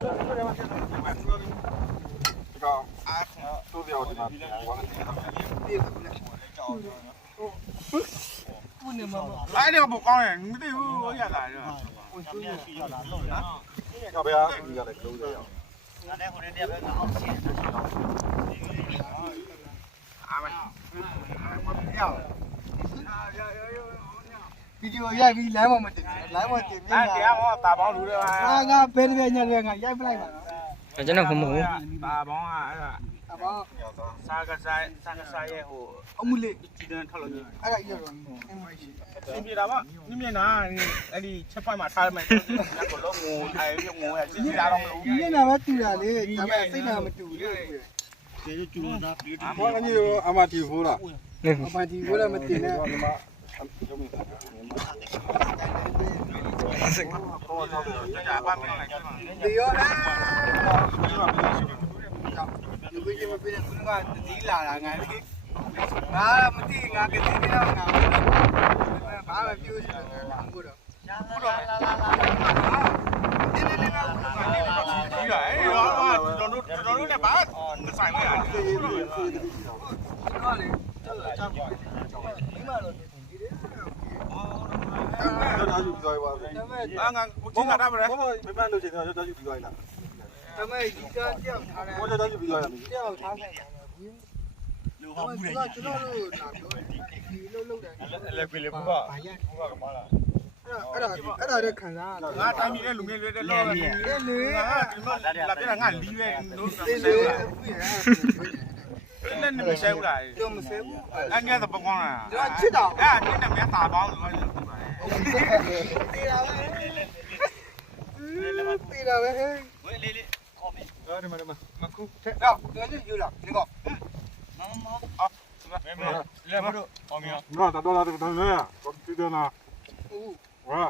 都是要的嘛，我们来这个不讲嘞，你得有眼来着。要不要？你要来勾着要。ဗီဒီယိုရိုက်ပြီးလမ်းပေါ်မှာတင်လမ်းပေါ်တင်မြန်တရားဟောတာပေါင်းလူတွေပါငါဘယ်တကယ်ညက်လဲငါရိုက်ပလိုက်ပါကျွန်တော်မဟုတ်ဘူးတာပေါင်းကအဲ့ဒါတာပေါင်းစားကစားရဲ့ဟိုအမှုလေးကြည်တန်းထောက်လို့အဲ့ဒါကြီးတော့အင်းမရှိသင်ပြတာပေါ့မြင်မြင်နာအဲ့ဒီချက်ဖိုက်မှာထားရမယ်ကိုလုံးငိုအဲ့ဒီငိုရစီတာတော့မလို့ဒီနေ့မှတူတာလေဒါပေမဲ့စိတ်နာမတူလေကျေကျူတာဟောအညီရောအမတီဖိုးလားအမတီဖိုးလည်းမတင်နဲ့ဒီမှာရုံးနေတာပေါ်တော့ကြာပါမယ်ဒီရောလားလူကြီးမပြည့်ဘူးကဒီလာတာငါလေငါမသိငါကတိနေတော့ငါဘာမှပြောစရာမရှိဘူးတော့ဘုရားလာဒီနေ့လည်းငါကြီးရအဲ့တော့ကျွန်တော်တို့လည်းဘာမဆိုင်ဘူးအဲ့တော့လေကြောက်ဒီမှာတော့တော်တော်ယူပြီးသွားပါပြီ။ငါကိုချင်းလာတာမလား။မပန်းလို့ချင်းတော့တော်တော်ယူပြီးသွားလား။ဒါမဲ့ဒီကကြောက်ထားတယ်။တော်တော်ယူပြီးသွားရမယ်။ကြောက်ထားတယ်။လူဟောမှုတယ်။ကျွန်တော်တို့လာပြောဒီလုံးတယ်။လည်းပြေလေဘုရား။ဘုရားကမလား။အဲ့ဒါတဲ့ခံစားငါတိုင်းပြည်နဲ့လူငယ်တွေတဲ့လောကကြီး။လေငါဒီမှာလာပြတာငါလီးပဲလို့လေလေနဲ့နေမဆိုင်ဘူးလား။ကျွန်မဆဲဘူး။အဲ့ငါတော့ပကောင်းလား။ကျွန်တော်ချစ်တော့အဲ့ဒီနဲ့မတာပေါင်းလို့တေးတာပဲတေးတာပဲဝေးလေးကော်ဖီဒီမှာမခုထက်တော့တော်ကြီးယူလာဒီကောမမအော်လဲမလို့အောင်မြေနော်တော်တော်တော်လဲကော်ဖီတော့နာဟုတ်ဝါ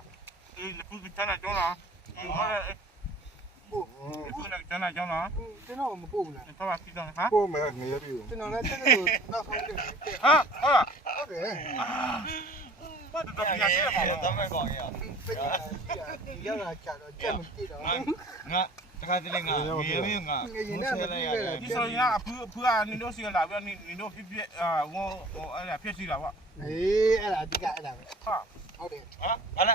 အေးခုတန်းကြောင်းလားဟုတ်တယ်ခုနကတန်းကြောင်းလားကျွန်တော်မပို့ဘူးလားတော့ပြီးတော့ဟာပို့မယ်ငရပြီကျွန်တော်လည်းတက်လို့နောက်ဆုံးတယ်ဟာဟုတ်တယ်ဘာတော့ပြရတယ်တမ်းမဲ့ကောင်ရရောက်လာကြတော့ကြက်မကြည့်တော့ငါတခါတလေငါရေမင်းငါငင်းနဲ့မကြည့်ရဒီဆိုရင်အဖူကနင်တို့စီလာပြီးနင်တို့ဖြစ်ဟိုအဲ့ဒါဖြစ်စီလာပေါ့အေးအဲ့ဒါအဓိကအဲ့ဒါပဲဟာဟုတ်တယ်ဟာဘာလဲ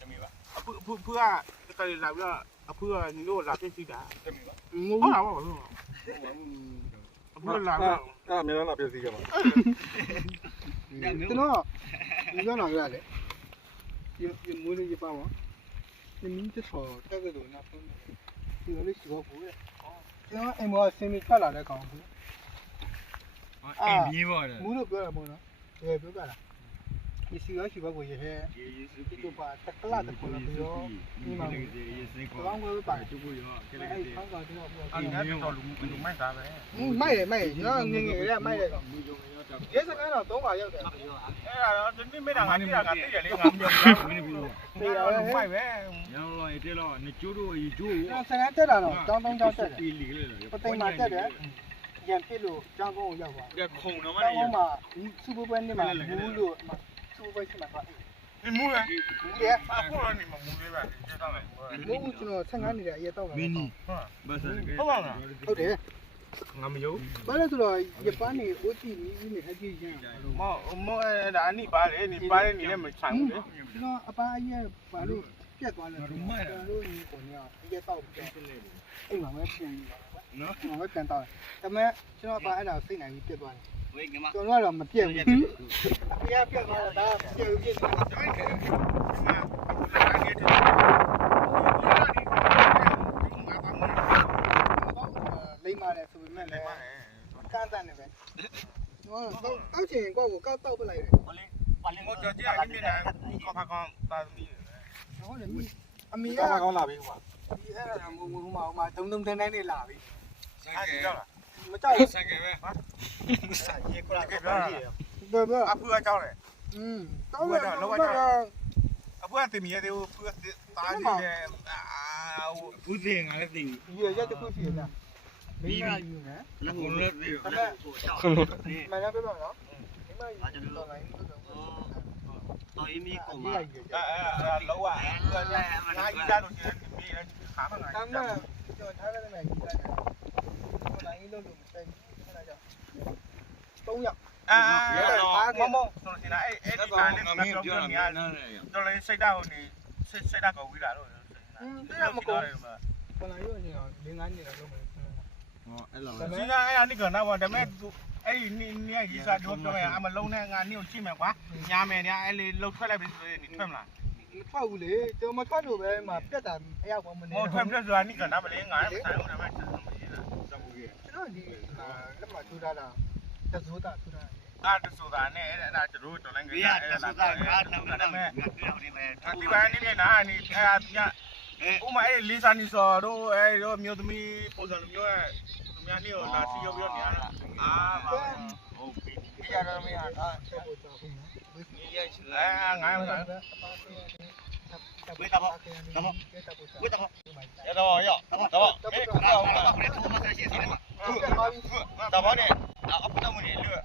တမီပါအဖူကတကယ်လာပြီးအဖူကနင်တို့လာဖြစ်စီတာတမီပါဟုတ်လားဘာလို့အဖူလာတော့အဲ့မြေလာဖြစ်စီကြပါကျွန်တော်ဒီကနာရတယ်ဒီမွေးလေးပါပါဒီမင်းချောတက်ကြလို့နာဖုန်းဒီလိုလေးရှိတော့ဘူးလေကျွန်တော်အိမ်မှာဆင်းပြီးထွက်လာတဲ့ကောင်ဘူးအိမ်ပြေးပါမူးလို့ပြောရမို့နော်တကယ်ပြောတာဒီစီရရှိဘကိုရဟဲဒီတော့ပါတက်ကလာတခုလို့ပြောဒီမှာကောင်းကောင်းပါကျုပ်ရောကလေးအဲ့ဆောင်းကောင်တော့ပြောအဲ့ဒါတော့လူမိုက်တာပဲမိုက်တယ်နော်ငငယ်ရမိုက်တယ်ကောင်ရဲစကားတော့3ပါရောက်တယ်အဲ့ဒါတော့ဒီနေ့မိတာငါတိတာကတိတယ်လေငါမပြောဘူးမင်းဘူးဒီတော့လူမိုက်ပဲရောင်းလိုက်တဲတော့နေကျိုးတို့ရီကျိုးကျွန်တော်စကားတက်တာတော့တောင်းတက်တယ်ပြီးလီလေပသိမ်မှာတက်တယ်ရန်ပြစ်လို့ကျောင်းကုန်းကိုရောက်သွားတယ်ခုံတော့မနေကျောင်းမှာစူပပွဲနေမှာမူးလို့စူပပွဲရှိမှာပါဒီမူးလေဒီရအခုတော့နေမမူးလေးပဲကျေးတော့မယ်မူးကျွန်တော်15နေတဲ့အရေးတော့မင်းနီဘာသာဟုတ်ပါလားဟုတ်တယ်ငါမယုံဘာလဲဆိုတော့ရပန်းနေအိုးကြည့်ပြီးနေအကြည့်ရမ်းမောအဲ့ဒါအနိပါလေနေပါလေနေလည်းမဆိုင်ဘူးလေကျွန်တော်အပန်းအရဲ့ဘာလို့ပြတ်သွားလဲကျွန်တော်တို့ညီကိုညအရဲ့တော့ပြတ်နေတယ်အိမ်မှာပဲပြန်ပြီးနော်ကျွန်တော်ပဲပြန်တော့ဒါပေမဲ့ကျွန်တော်အပန်းအဲ့ဒါစိတ်နိုင်ပြီးပြတ်သွားတယ်ဝေးကမကျွန်တော်ကတော့မပြတ်ဘူးအဖေကပြတ်သွားတာဒါပြတ်ပြီးပြတ်လိမ့်ပါတယ်ဆိုပေမဲ့လည်းကန့်တန်းနေပဲဟောတောက်ချင်ကောက်ကိုကောက်တောက်ပလိုက်တယ်ပါလေမောကြော်ကြရမြင်တယ်ကောဖာကောင်တာမီဟောလေအမေကကောဖာကောင်လာပြီဟိုဒီအဲ့ဒါမဟုတ်ဘူးဟိုမှာတုံတုံတန်းတန်းနေလာပြီဆိုင်ကယ်မကြောက်ဘူးဆိုင်ကယ်ပဲဟာဆိုင်ရေကိုလာကပြောတာဘယ်အဖူကကြောက်တယ်တောက်တယ်လောကအဖူကတင်မြဲတယ်ဖူကတားနေတယ်ဘူးစင်ငါလည်းသိပြီရရက်တစ်ခုစီရလားမင်းကယူနေလက်ကုန်လက်သိတယ်မင်းကပြောပါနော်မင်းကယူတော့လိုက် တော်ရင်မီးကုန် ဒီ ပါ ကကြီး လောကငါကြီးကြလို့ရှင်မင်းလည်းခါမှငါ တမ်းတော့ကျွန်တော်ထားတဲ့နေရာကြီးလိုက်တယ်ဟိုတိုင်းလုံးလို့မဆိုင်ဘူးအဲ့ဒါကြောင့်3ယောက် မမဆိုလို့ရှင်အဲ့ဒီတိုင်းလေးမပြောပြနေရတော်လေးစိတ်ဓာတ်ဟိုနေစိတ်ဓာတ်ကိုဝီးတာလို့ ပလာရောနေအောင်၄၅နေတော့လုံးမယ် ဟောအဲ့လို စီနာအဲ့အနိကနာဘာဒါမဲ့အဲ့ဒီနေရရေးစားတော့ပြောရအမလုံးနဲ့ငါနေကိုကြည့်မယ်ကွာညာမယ်ညာအဲ့လေလှုပ်ထွက်လိုက်ပြီဆိုရင်နေထွက်မလား မထွက်ဘူးလေကျွန်တော်မထွက်လို့ပဲမှာပြက်တာအရောက်ပါမနေ ဟောထွက်ပြဆိုတာနိကနာမလေးငါလည်းဆိုင်ဦးဒါမဲ့ ကျွန်တော်ဒီလက်မှာထူထားတာတစိုးတာထူထား အဲ့ဒါဆိုတာနဲ့အဲ့ဒါကျွန်တော်တော်လိုင်း ဘေးကတဆူကကားနောက်နောက်ငါပြောနေမယ် ဒီပိုင်းနေနာနေအဲ့ဒါပြဥမာအဲ့လေးစာနီစောတို့အဲ့တို့မျိုးသမီးပုံစံလိုမျိုးရဲ့သူများနေကိုလာစီရောက်ပြီးတော့နေရတာဟုတ်ပြီဒီကြတော့မင်းဟာဒါ ချက်ပေါ်တော့ဘူး ဒီရဲ့ချလာ ငါ့မှာ ဝေးတော့ဝေးတော့ရတော့ရောတော့အဲ့ဒါကတော့ဘယ်လိုမှဆက်ရှိသေးတယ် တဘောနဲ့အပူတမနေလွတ်